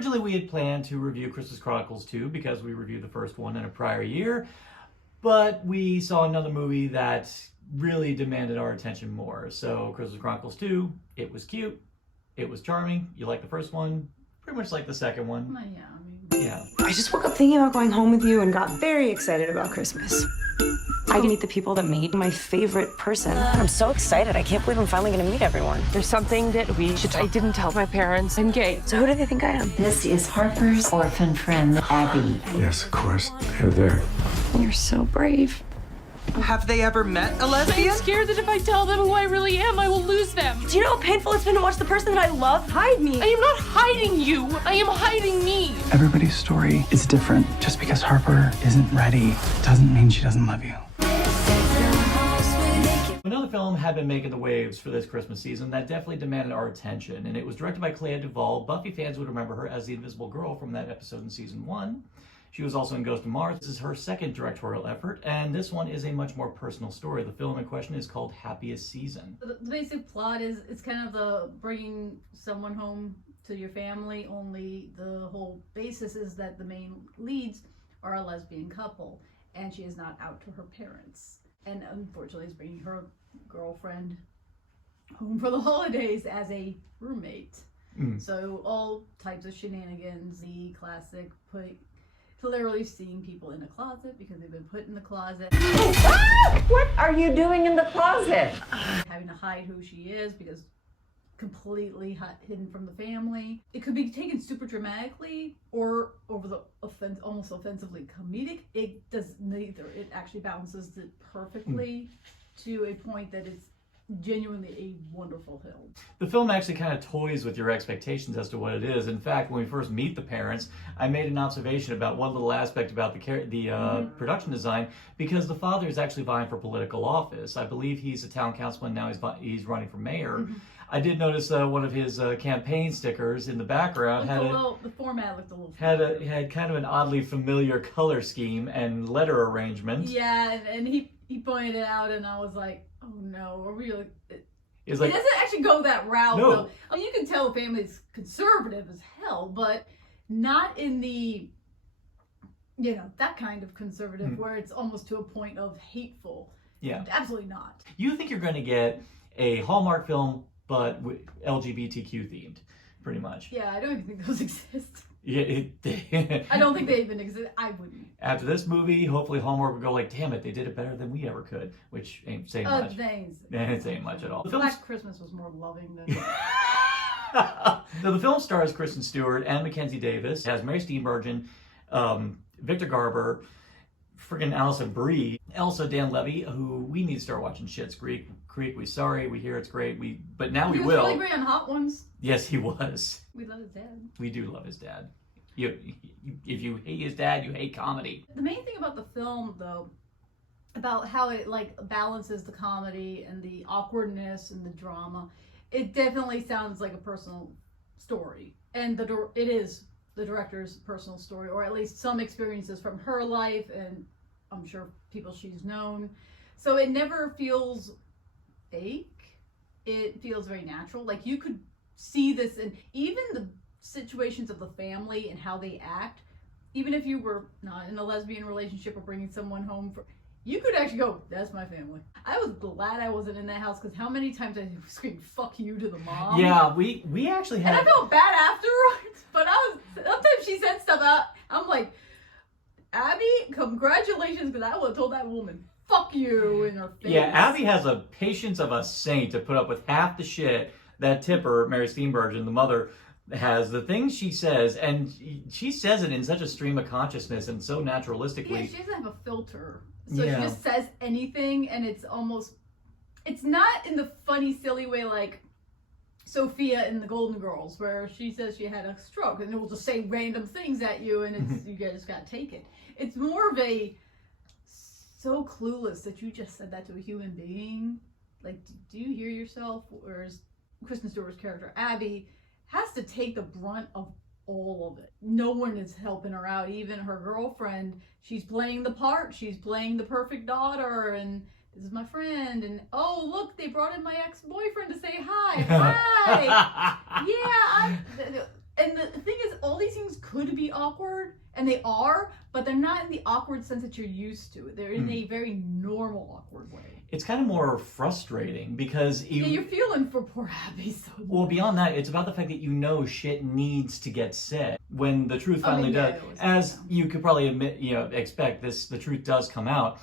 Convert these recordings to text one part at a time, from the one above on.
Originally, we had planned to review Christmas Chronicles 2 because we reviewed the first one in a prior year, but we saw another movie that really demanded our attention more. So Christmas Chronicles 2, it was cute, it was charming. You like the first one, pretty much like the second one. Yeah. I just woke up thinking about going home with you and got very excited about Christmas. I can meet the people that made my favorite person. I'm so excited. I can't believe I'm finally going to meet everyone. There's something that we should. I didn't tell my parents. I'm gay. So who do they think I am? This is Harper's orphan friend, Abby. Yes, of course. They're there. You're so brave. Have they ever met a lesbian? I'm scared that if I tell them who I really am, I will lose them. Do you know how painful it's been to watch the person that I love hide me? I am not hiding you. I am hiding me. Everybody's story is different. Just because Harper isn't ready doesn't mean she doesn't love you. Another film had been making the waves for this Christmas season that definitely demanded our attention, and it was directed by Clea Duvall. Buffy fans would remember her as the Invisible Girl from that episode in season 1. She was also in Ghost of Mars. This is her second directorial effort, and this one is a much more personal story. The film in question is called Happiest Season. The basic plot is it's kind of the bringing someone home to your family, only the whole basis is that the main leads are a lesbian couple, and she is not out to her parents. And unfortunately is bringing her girlfriend home for the holidays as a roommate. So all types of shenanigans, the classic literally seeing people in a closet because they've been put in the closet. What are you doing in the closet? Having to hide who she is because completely hidden from the family. It could be taken super dramatically or over the almost offensively comedic. It does neither. It actually balances it perfectly to a point that it's genuinely a wonderful film. The film actually kind of toys with your expectations as to what it is. In fact, when we first meet the parents, I made an observation about one little aspect about the production design, because the father is actually vying for political office. I believe he's a town councilman, now he's running for mayor. I did notice one of his campaign stickers in the background The format looked a little had kind of an oddly familiar color scheme and letter arrangement. Yeah, and he pointed it out, and I was like, oh no, are we? It like, doesn't actually go that route. No. Though. I mean, you can tell the family's conservative as hell, but not in the, that kind of conservative where it's almost to a point of hateful. Yeah. Absolutely not. You think you're going to get a Hallmark film, but LGBTQ themed, pretty much. Yeah, I don't even think those exist. Yeah, I don't think they even exist. I wouldn't. After this movie, hopefully Hallmark will go like, damn it, they did it better than we ever could, which ain't saying much. Thanks. It ain't much at all. Black Christmas was more loving than... Now, the film stars Kristen Stewart and Mackenzie Davis. It has Mary Steenburgen, Victor Garber, friggin' Allison Brie, Elsa Dan Levy, who we need to start watching Schitt's Creek. We sorry, we hear it's great, but now we will. He was really great on Hot Ones. Yes, he was. We love his dad. We do love his dad. If you hate his dad, you hate comedy. The main thing about the film, though, about how it balances the comedy and the awkwardness and the drama, it definitely sounds like a personal story, and it is the director's personal story, or at least some experiences from her life, and I'm sure people she's known. So it never feels fake. It feels very natural. Like you could see this in even the situations of the family and how they act. Even if you were not in a lesbian relationship or bringing someone home, you could actually go, that's my family. I was glad I wasn't in that house because how many times I screamed "fuck you" to the mom. Yeah, we actually had. And I felt bad afterwards, but sometimes she said stuff out. I'm like, Abby, congratulations, because I would have told that woman, fuck you, in her face. Yeah, Abby has a patience of a saint to put up with half the shit that Tipper, Mary Steenburgen, the mother, has. The things she says, and she says it in such a stream of consciousness and so naturalistically. Yeah, she doesn't have a filter. So Yeah. she just says anything, and it's not in the funny, silly way like Sophia in the Golden Girls, where she says she had a stroke, and it will just say random things at you, and it's you just gotta take it. It's more of a so clueless that you just said that to a human being. Like, do you hear yourself? Whereas Kristen Stewart's character, Abby, has to take the brunt of all of it. No one is helping her out. Even her girlfriend, she's playing the part. She's playing the perfect daughter, and this is my friend, and oh, look, they brought in my ex-boyfriend to say hi. Hi! Yeah, and the thing is, all these could be awkward, and they are, but they're not in the awkward sense that you're used to. They're in a very normal awkward way. It's kind of more frustrating because you're feeling for poor Abby. So well, beyond that, it's about the fact that shit needs to get said. When the truth finally does, as you could probably expect, the truth does come out.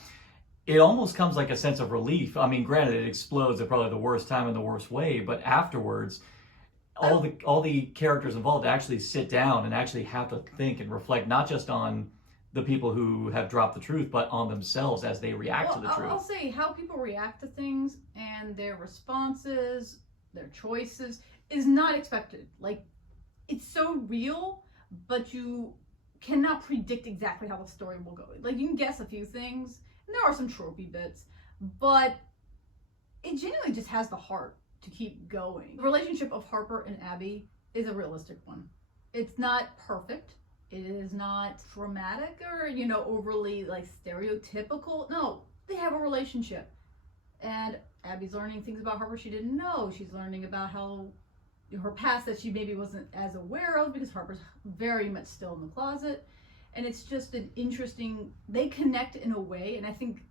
It almost comes like a sense of relief. I mean, granted, it explodes at probably the worst time in the worst way, but afterwards, all the characters involved actually sit down and actually have to think and reflect, not just on the people who have dropped the truth, but on themselves as they react to the truth. I'll say how people react to things and their responses, their choices, is not expected. Like, it's so real, but you cannot predict exactly how the story will go. Like, you can guess a few things, and there are some tropey bits, but it genuinely just has the heart to keep going. The relationship of Harper and Abby is a realistic one. It's not perfect. It is not dramatic or, overly like stereotypical. No, they have a relationship. And Abby's learning things about Harper she didn't know. She's learning about how her past that she maybe wasn't as aware of because Harper's very much still in the closet. And it's just an interesting, they connect in a way, and I think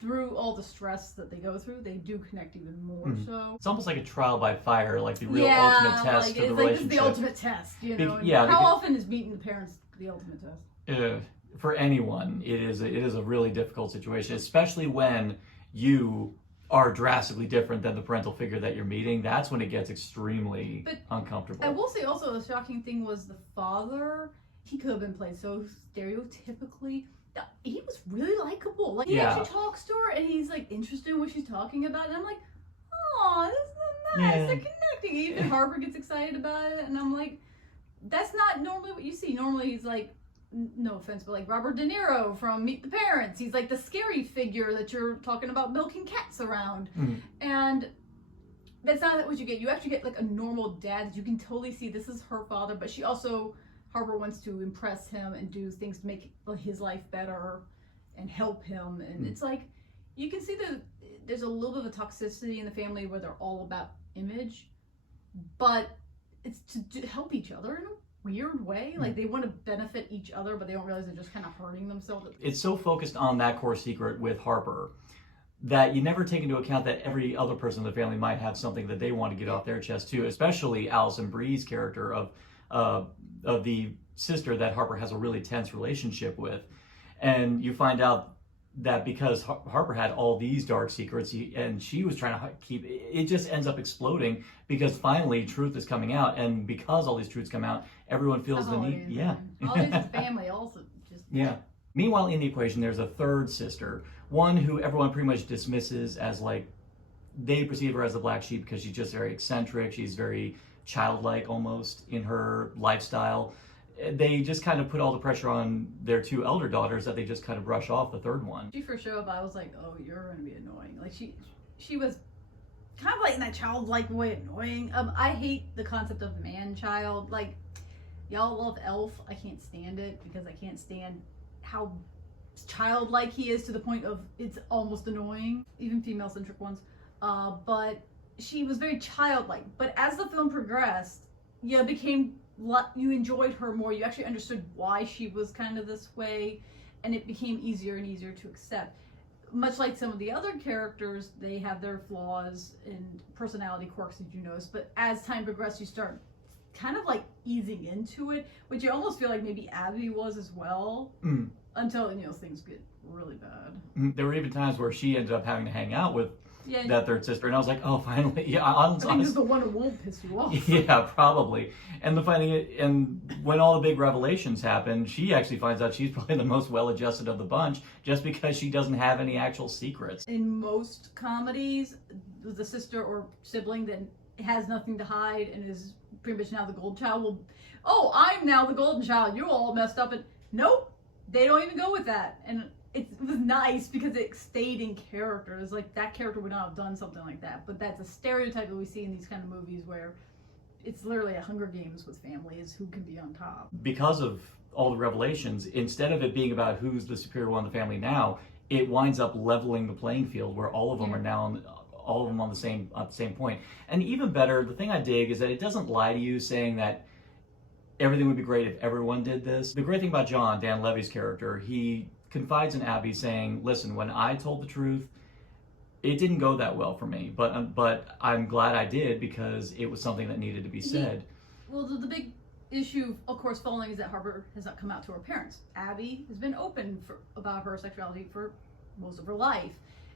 through all the stress that they go through, they do connect even more so. It's almost like a trial by fire, like the real ultimate test for the relationship. It's the ultimate test, How often is meeting the parents the ultimate test? For anyone, it is a really difficult situation, especially when you are drastically different than the parental figure that you're meeting. That's when it gets extremely uncomfortable. I will say also the shocking thing was the father. He could have been played so stereotypically. He was really likable. Like, he actually talks to her, and he's like interested in what she's talking about. And I'm like, oh, this is nice. They're connecting. Even Harper gets excited about it, and I'm like, that's not normally what you see. Normally, he's like, no offense, but like Robert De Niro from Meet the Parents. He's like the scary figure that you're talking about milking cats around, and that's not what you get. You actually get like a normal dad that you can totally see this is her father, but she also. Harper wants to impress him and do things to make his life better and help him. And it's like, you can see that there's a little bit of a toxicity in the family where they're all about image, but it's to help each other in a weird way. Like, they want to benefit each other, but they don't realize they're just kind of hurting themselves. It's so focused on that core secret with Harper that you never take into account that every other person in the family might have something that they want to get off their chest too, especially Alison Brie's character of the sister that Harper has a really tense relationship with. And you find out that because Harper had all these dark secrets and she was trying to keep it, just ends up exploding because finally truth is coming out, and because all these truths come out, everyone feels the need. All these family also just Meanwhile, in the equation, there's a third sister, one who everyone pretty much dismisses as like, they perceive her as the black sheep because she's just very eccentric. She's very childlike almost in her lifestyle. They just kind of put all the pressure on their two elder daughters that they just kind of brush off the third one. She first showed up, I was like, oh, you're going to be annoying. Like, she was kind of like in that childlike way annoying. I hate the concept of man-child. Like, y'all love Elf. I can't stand it because I can't stand how childlike he is to the point of it's almost annoying. Even female-centric ones. But she was very childlike, but as the film progressed, you enjoyed her more. You actually understood why she was kind of this way, and it became easier and easier to accept. Much like some of the other characters, they have their flaws and personality quirks that you notice, but as time progressed, you start kind of like easing into it, which you almost feel like maybe Abby was as well, until things get really bad. There were even times where she ended up having to hang out with that third sister, and I was like, oh, finally. I think this is the one who won't piss you off. Yeah, probably. And when all the big revelations happen, she actually finds out she's probably the most well-adjusted of the bunch, just because she doesn't have any actual secrets. In most comedies, the sister or sibling that has nothing to hide and is pretty much now the golden child will, oh, I'm now the golden child, you're all messed up, and nope, they don't even go with that. And it was nice because it stayed in character. It's like that character would not have done something like that. But that's a stereotype that we see in these kind of movies where it's literally a Hunger Games with families who can be on top. Because of all the revelations, instead of it being about who's the superior one in the family now, it winds up leveling the playing field where all of them are now on the same point. And even better, the thing I dig is that it doesn't lie to you saying that everything would be great if everyone did this. The great thing about John, Dan Levy's character, he confides in Abby saying, listen, when I told the truth, it didn't go that well for me, but I'm glad I did because it was something that needed to be said. Well, the big issue, of course, following is that Harper has not come out to her parents. Abby has been open about her sexuality for most of her life.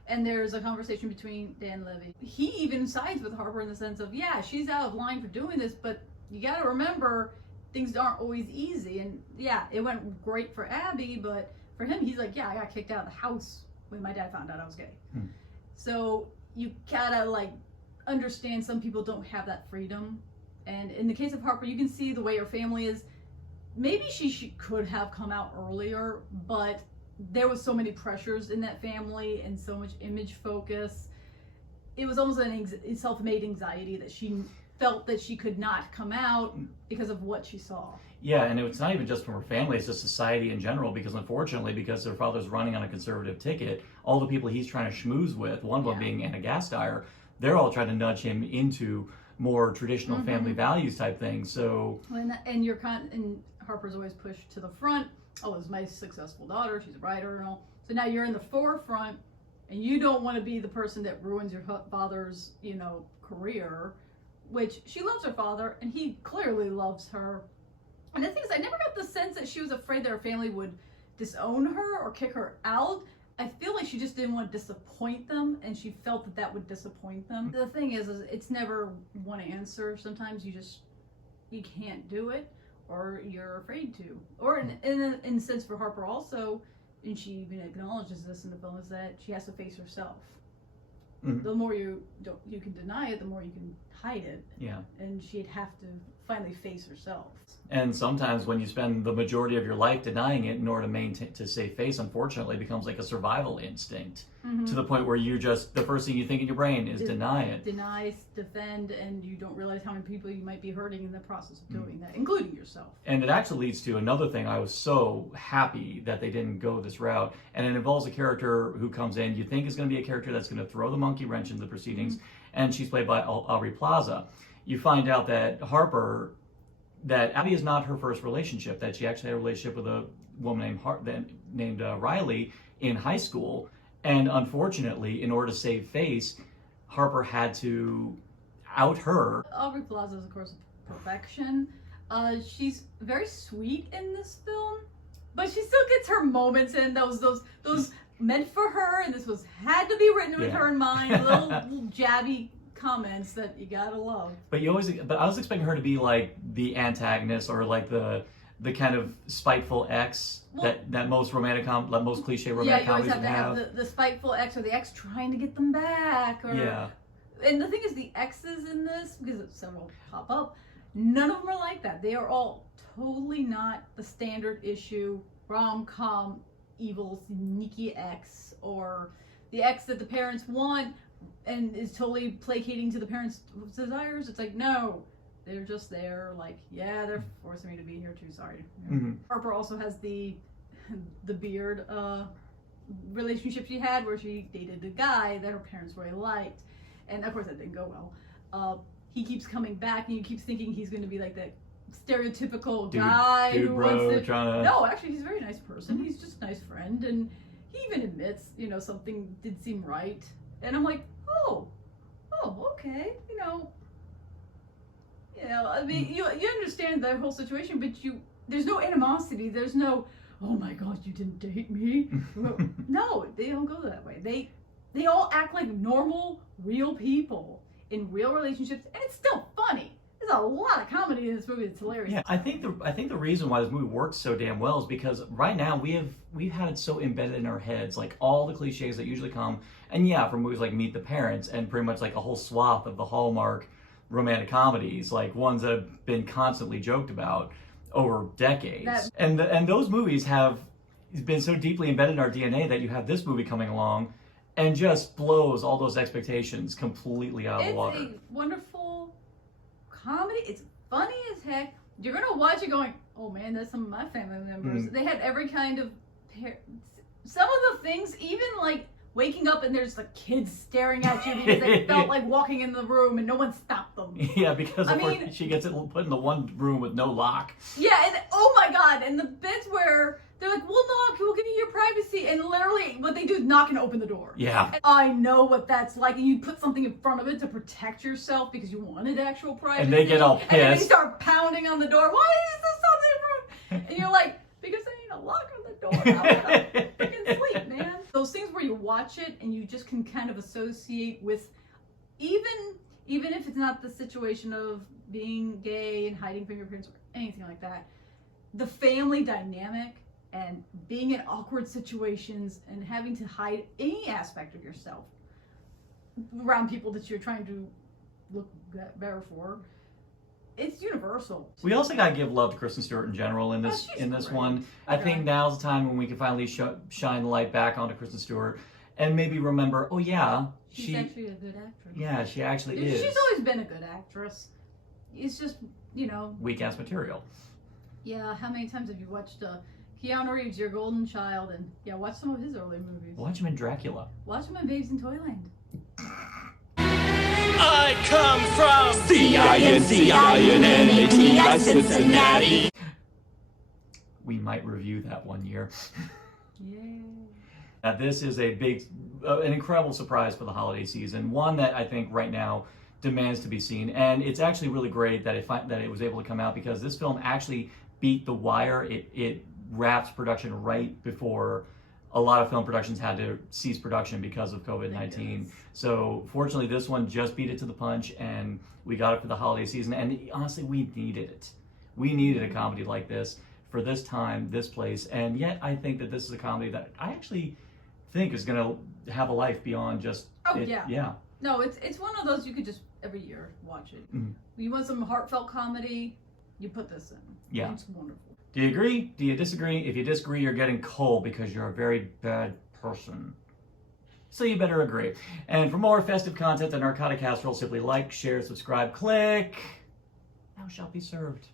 And there's a conversation between Dan Levy. He even sides with Harper in the sense of, yeah, she's out of line for doing this, but you got to remember things aren't always easy. And yeah, it went great for Abby, but for him, he's like, yeah, I got kicked out of the house when my dad found out I was gay. So you gotta like understand some people don't have that freedom. And in the case of Harper, you can see the way her family is. Maybe she could have come out earlier, but there was so many pressures in that family and so much image focus. It was almost a self-made anxiety that she felt that she could not come out because of what she saw. Yeah, and it's not even just from her family, it's just society in general, because unfortunately, because her father's running on a conservative ticket, all the people he's trying to schmooze with, one of them being Anna Gasteyer, they're all trying to nudge him into more traditional family values type things. So and Harper's always pushed to the front. Oh, it's my successful daughter, she's a writer and all. So now you're in the forefront and you don't want to be the person that ruins your father's, career, which she loves her father and he clearly loves her. And the thing is, I never got the sense that she was afraid that her family would disown her or kick her out. I feel like she just didn't want to disappoint them, and she felt that that would disappoint them. The thing is it's never one answer. Sometimes you can't do it, or you're afraid to. Or in a sense for Harper also, and she even acknowledges this in the film, is that she has to face herself. The more you can deny it, the more you can hide it. Yeah. And she'd have to finally face herself. And sometimes when you spend the majority of your life denying it in order to save face, unfortunately, it becomes like a survival instinct to the point where the first thing you think in your brain is deny it. Deny, defend, and you don't realize how many people you might be hurting in the process of doing that, including yourself. And it actually leads to another thing. I was so happy that they didn't go this route. And it involves a character who comes in, you think is going to be a character that's going to throw the monkey wrench into the proceedings, and she's played by Aubrey Plaza. You find out that Abby is not her first relationship, that she actually had a relationship with a woman named Riley in high school. And unfortunately, in order to save face, Harper had to out her. Aubrey Plaza is, of course, perfection. She's very sweet in this film, but she still gets her moments in those meant for her, and this had to be written with her in mind, little jabby comments that you gotta love. But I was expecting her to be like the antagonist, or like the kind of spiteful ex that most most cliche romantic comedies would have. Yeah, you always have to have the spiteful ex, or the ex trying to get them back. And the thing is, the exes in this, because several pop up, none of them are like that. They are all totally not the standard issue rom-com evil sneaky ex, or the ex that the parents want and is totally placating to the parents' desires. It's like, no, they're just there, like, yeah, they're forcing me to be here too, sorry. Harper also has the beard relationship she had, where she dated a guy that her parents really liked, and of course that didn't go well. He keeps coming back, and you keep thinking he's going to be like that stereotypical guy who wants to. No, actually, he's a very nice person. He's just a nice friend, and he even admits, something did seem right. And I'm like, oh, okay, I mean, you understand the whole situation, but there's no animosity. There's no, oh my God, you didn't date me. No, they don't go that way. They all act like normal, real people in real relationships, and it's still funny. There's a lot of comedy in this movie. It's hilarious. Yeah, I think the reason why this movie works so damn well is because right now we've had it so embedded in our heads, like all the cliches that usually come, and from movies like Meet the Parents and pretty much like a whole swath of the Hallmark romantic comedies, like ones that have been constantly joked about over decades. And those movies have been so deeply embedded in our DNA that you have this movie coming along and just blows all those expectations completely out of the water. It's a wonderful comedy. It's funny as heck. You're gonna watch it going, oh man, that's some of my family members. They had every kind of some of the things, even like waking up and there's like kids staring at you because they felt like walking in the room and no one stopped them. Yeah, because of course she gets it put in the one room with no lock. Yeah, and oh my god, and the bits where they're like, we'll knock, we'll give you your privacy, and literally what they do is knock and open the door. Yeah. And I know what that's like, and you put something in front of it to protect yourself because you wanted actual privacy. And they get all pissed. And then they start pounding on the door. Why is this something? And you're like, because there ain't a lock on the door. I'm gonna freaking sleep, man. Those things where you watch it and you just can kind of associate with, even if it's not the situation of being gay and hiding from your parents or anything like that, the family dynamic and being in awkward situations and having to hide any aspect of yourself around people that you're trying to look better for. It's universal. We also gotta give love to Kristen Stewart in general in this great. one. I think now's the time when we can finally shine the light back onto Kristen Stewart and maybe remember, oh yeah, she's actually a good actress. Yeah, she actually is. She's always been a good actress. It's just, weak ass material. Yeah, how many times have you watched Keanu Reeves, Your Golden Child, and watch some of his early movies. Watch him in Dracula. Watch him in Babes in Toyland. I come from C-I-N-C-I-N-N-A-T-I, Cincinnati. We might review that one year. Yeah. Now, this is a big, an incredible surprise for the holiday season. One that I think right now demands to be seen, and it's actually really great that it was able to come out because this film actually beat The Wire. It wrapped production right before a lot of film productions had to cease production because of COVID-19. So fortunately, this one just beat it to the punch, and we got it for the holiday season. And honestly, we needed it. We needed a comedy like this for this time, this place, and yet I think that this is a comedy that I actually think is going to have a life beyond just. Yeah. No, it's one of those you could just every year watch it. Mm-hmm. You want some heartfelt comedy, you put this in. Yeah. It's wonderful. Do you agree? Do you disagree? If you disagree, you're getting cold because you're a very bad person. So you better agree. And for more festive content and Narcotic Casserole, simply like, share, subscribe, click. Thou shalt be served.